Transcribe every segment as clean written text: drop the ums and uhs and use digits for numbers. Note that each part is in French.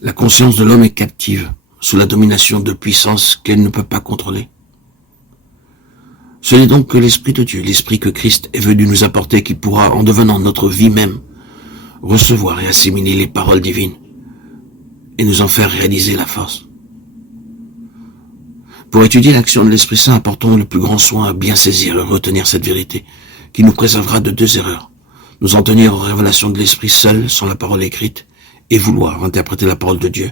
La conscience de l'homme est captive, sous la domination de puissances qu'elle ne peut pas contrôler. Ce n'est donc que l'Esprit de Dieu, l'Esprit que Christ est venu nous apporter, qui pourra, en devenant notre vie même, recevoir et assimiler les paroles divines et nous en faire réaliser la force. Pour étudier l'action de l'Esprit Saint, apportons le plus grand soin à bien saisir et retenir cette vérité, qui nous préservera de deux erreurs. Nous en tenir aux révélations de l'Esprit seul, sans la parole écrite, et vouloir interpréter la parole de Dieu,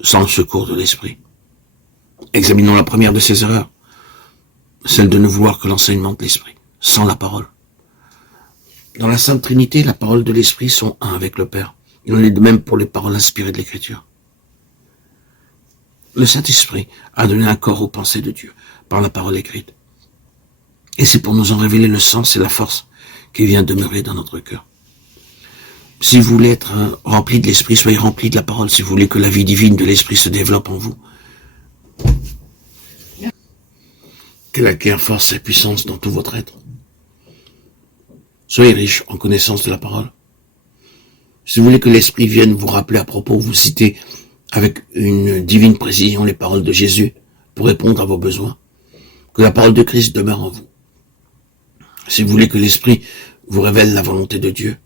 sans le secours de l'Esprit. Examinons la première de ces erreurs, celle de ne vouloir que l'enseignement de l'Esprit, sans la parole. Dans la Sainte Trinité, la parole de l'Esprit sont un avec le Père. Il en est de même pour les paroles inspirées de l'Écriture. Le Saint-Esprit a donné un corps aux pensées de Dieu par la parole écrite. Et c'est pour nous en révéler le sens et la force qui vient demeurer dans notre cœur. Si vous voulez être rempli de l'Esprit, soyez rempli de la parole. Si vous voulez que la vie divine de l'Esprit se développe en vous, qu'elle acquiert force et puissance dans tout votre être. Soyez riche en connaissance de la parole. Si vous voulez que l'Esprit vienne vous rappeler à propos, vous citer avec une divine précision les paroles de Jésus pour répondre à vos besoins, que la parole de Christ demeure en vous. Si vous voulez que l'Esprit vous révèle la volonté de Dieu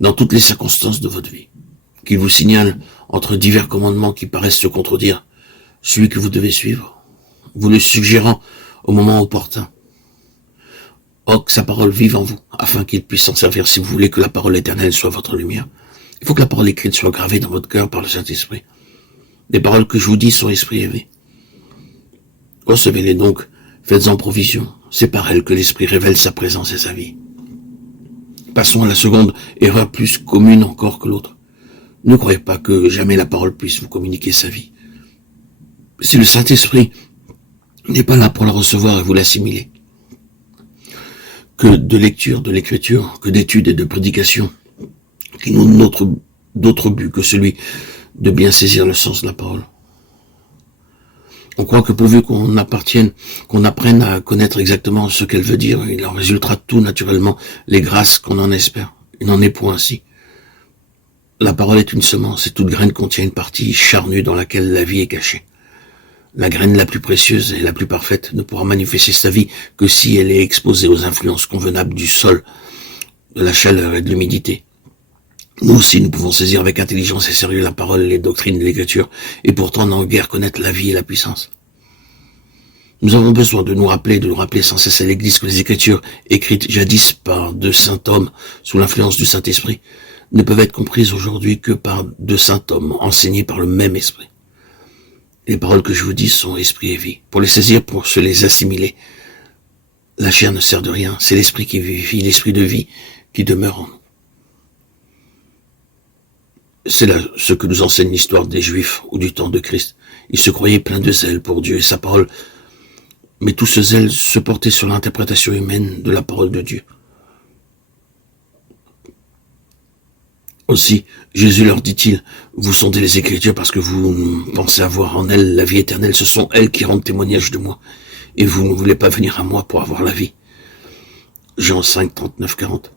dans toutes les circonstances de votre vie, qu'il vous signale entre divers commandements qui paraissent se contredire celui que vous devez suivre, vous le suggérant au moment opportun. Oh, que sa parole vive en vous, afin qu'il puisse s'en servir si vous voulez que la parole éternelle soit votre lumière. Il faut que la parole écrite soit gravée dans votre cœur par le Saint-Esprit. Les paroles que je vous dis sont esprit et vie. Recevez-les donc, faites-en provision. C'est par elles que l'Esprit révèle sa présence et sa vie. Passons à la seconde erreur plus commune encore que l'autre. Ne croyez pas que jamais la parole puisse vous communiquer sa vie. Si le Saint-Esprit n'est pas là pour la recevoir et vous l'assimiler, que de lecture de l'Écriture, que d'études et de prédications, qui n'ont d'autre but que celui de bien saisir le sens de la parole. On croit que pourvu qu'on apprenne à connaître exactement ce qu'elle veut dire, il en résultera tout naturellement les grâces qu'on en espère. Il n'en est point ainsi. La parole est une semence et toute graine contient une partie charnue dans laquelle la vie est cachée. La graine la plus précieuse et la plus parfaite ne pourra manifester sa vie que si elle est exposée aux influences convenables du sol, de la chaleur et de l'humidité. Nous aussi, nous pouvons saisir avec intelligence et sérieux la parole et les doctrines de l'Écriture, et pourtant n'en guère connaître la vie et la puissance. Nous avons besoin de nous rappeler sans cesse à l'Église que les Écritures, écrites jadis par de saints hommes sous l'influence du Saint-Esprit, ne peuvent être comprises aujourd'hui que par de saints hommes enseignés par le même Esprit. Les paroles que je vous dis sont esprit et vie. Pour les saisir, pour se les assimiler, la chair ne sert de rien, c'est l'Esprit qui vivifie, l'Esprit de vie qui demeure en nous. C'est là ce que nous enseigne l'histoire des Juifs ou du temps de Christ. Ils se croyaient pleins de zèle pour Dieu et sa parole, mais tout ce zèle se portait sur l'interprétation humaine de la parole de Dieu. Aussi, Jésus leur dit-il, vous sondez les Écritures parce que vous pensez avoir en elles la vie éternelle, ce sont elles qui rendent témoignage de moi, et vous ne voulez pas venir à moi pour avoir la vie. Jean 5, 39, 40.